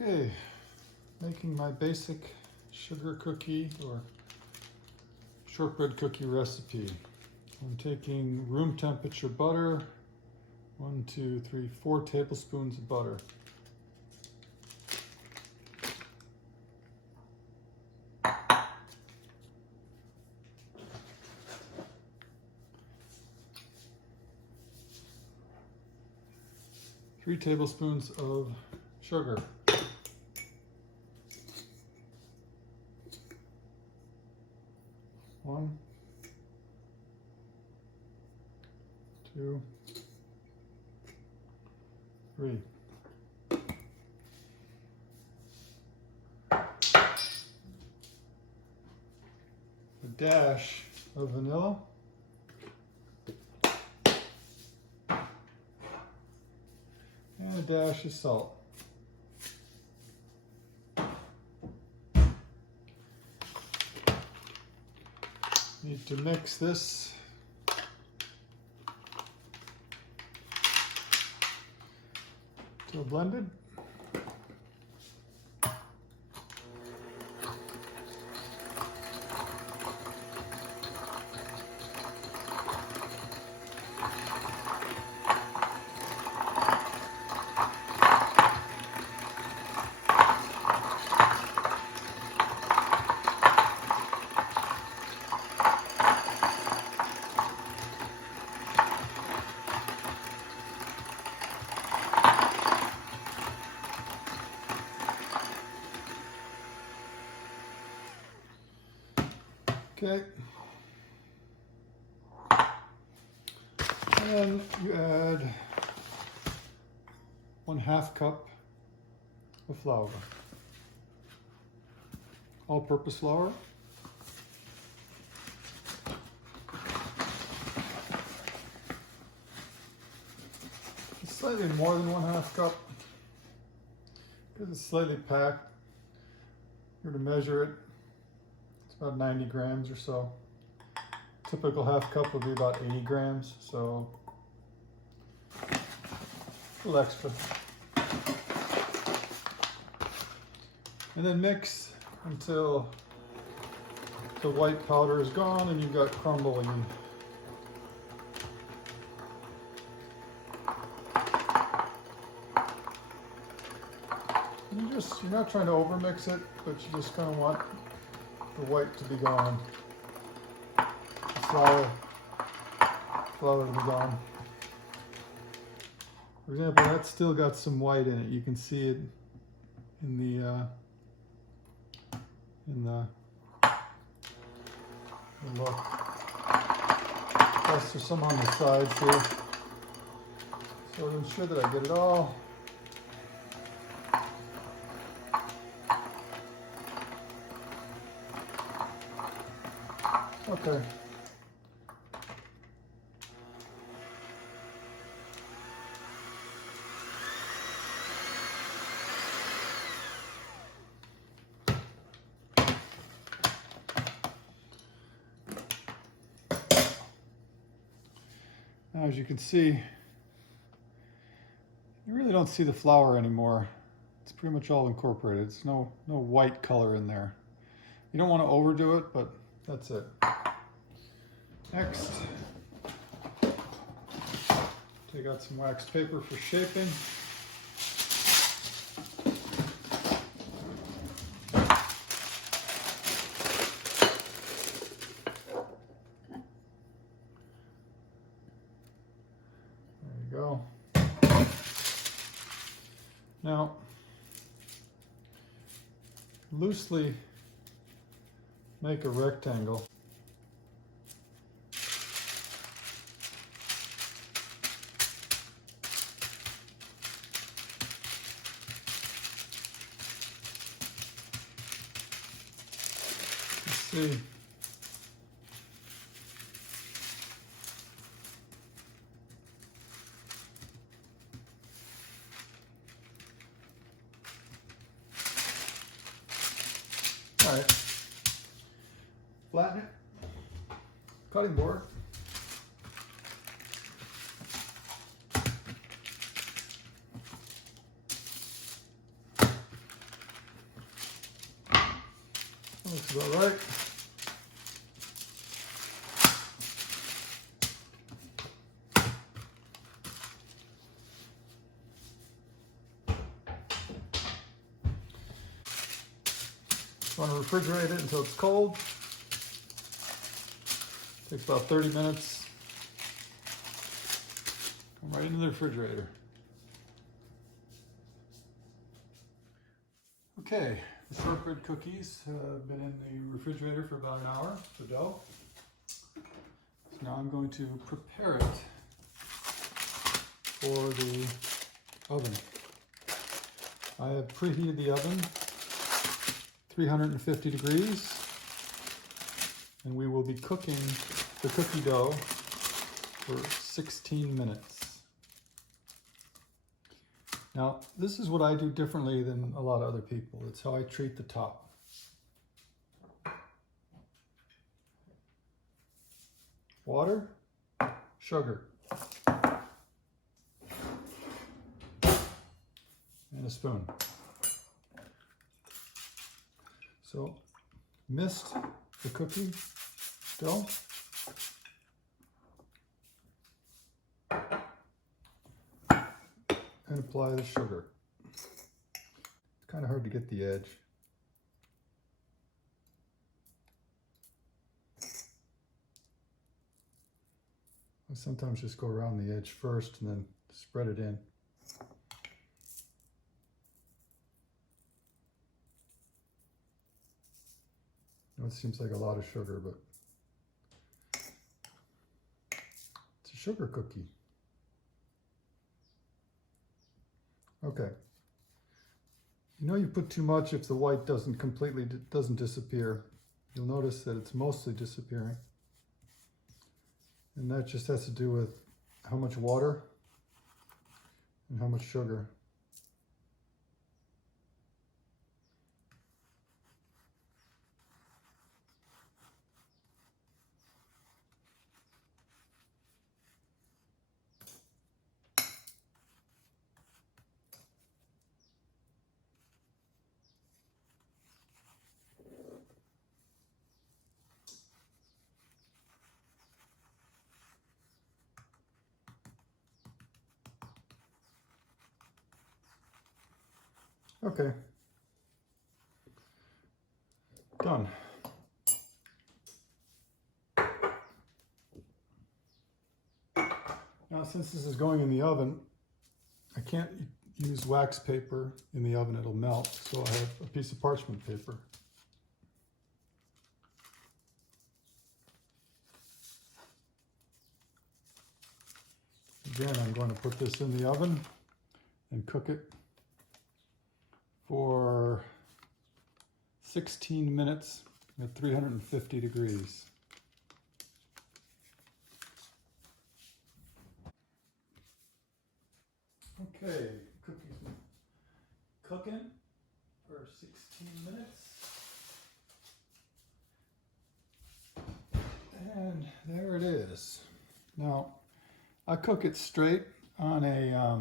Okay, making my basic sugar cookie or shortbread cookie recipe. I'm taking room temperature butter, 4 tablespoons of butter. Three tablespoons of sugar. 1, 2, 3. A dash of vanilla. And a dash of salt. Need to mix this till blended. Okay, and then you add 1/2 cup of flour, all-purpose flour. It's slightly more than 1/2 cup because it's slightly packed. If you were to measure it, about 90 grams or so. Typical 1/2 cup would be about 80 grams, so a little extra. And then mix until the white powder is gone and you've got crumbling. You're not trying to overmix it, but you just kind of want the white to be gone, the flour to be gone. For example, that's still got some white in it. You can see it in the look. Plus, there's some on the sides here. So to ensure that I get it all. Okay. Now, as you can see, you really don't see the flour anymore. It's pretty much all incorporated. It's no white color in there. You don't want to overdo it, but that's it. Next, take out some waxed paper for shaping. There you go. Now, loosely make a rectangle. See. All right. Flatten it. Cutting board. Looks about right. Want to refrigerate it until it's cold. Takes about 30 minutes. Come right into the refrigerator. Okay, the shortbread cookies have been in the refrigerator for about an hour, the dough. So now I'm going to prepare it for the oven. I have preheated the oven 350 degrees, and we will be cooking the cookie dough for 16 minutes. Now, this is what I do differently than a lot of other people. It's how I treat the top. Water, sugar, and a spoon. So, mist the cookie dough. And apply the sugar. It's kind of hard to get the edge. I sometimes just go around the edge first and then spread it in. It seems like a lot of sugar, but it's a sugar cookie. Okay. You know you put too much if the white doesn't disappear. You'll notice that it's mostly disappearing. And that just has to do with how much water and how much sugar. Okay, done. Now, since this is going in the oven, I can't use wax paper in the oven, it'll melt, so I have a piece of parchment paper. Again, I'm going to put this in the oven and cook it for 16 minutes at 350 degrees. Okay, cookies been cooking for 16 minutes. And there it is. Now, I cook it straight on a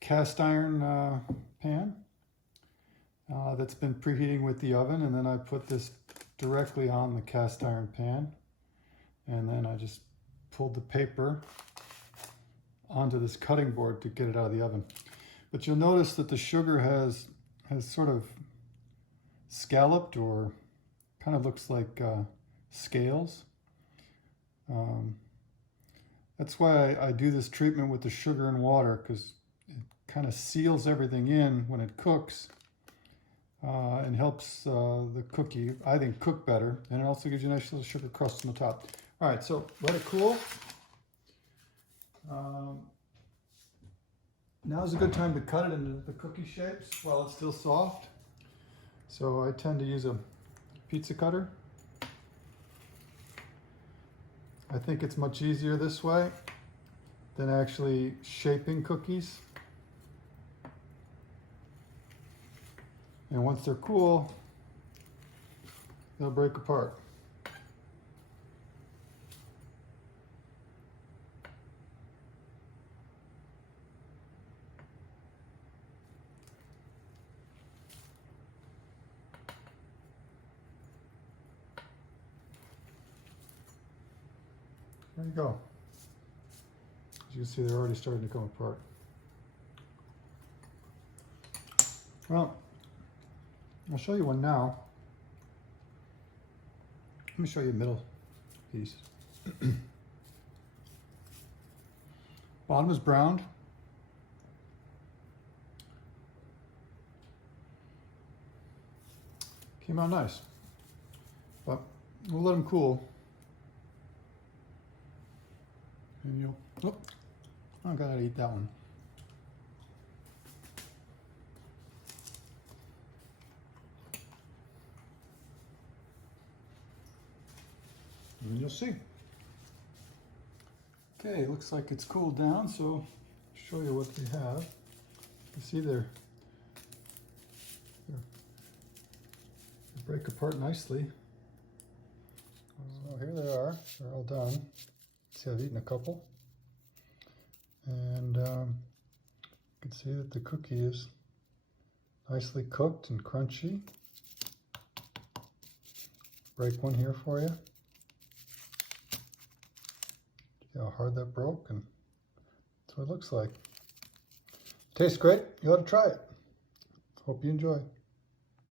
cast iron pan that's been preheating with the oven, and then I put this directly on the cast iron pan, and then I just pulled the paper onto this cutting board to get it out of the oven. But you'll notice that the sugar has sort of scalloped, or kind of looks like scales. That's why I do this treatment with the sugar and water, because it kind of seals everything in when it cooks and helps the cookie, I think, cook better. And it also gives you a nice little sugar crust on the top. All right, so let it cool. Now's a good time to cut it into the cookie shapes while it's still soft. So I tend to use a pizza cutter. I think it's much easier this way than actually shaping cookies. And once they're cool, they'll break apart. there you go. As you can see, they're already starting to come apart. Well, I'll show you one now. Let me show you a middle piece. Bottom is browned. Came out nice, but we'll let them cool. And you'll, oh, I gotta eat that one. And you'll see. Okay, looks like it's cooled down, so I'll show you what we have. You see they break apart nicely. So here they are, they're all done. See, I've eaten a couple. And you can see that the cookie is nicely cooked and crunchy. Break one here for you. See how hard that broke, and that's what it looks like. Tastes great. You ought to try it. Hope you enjoy.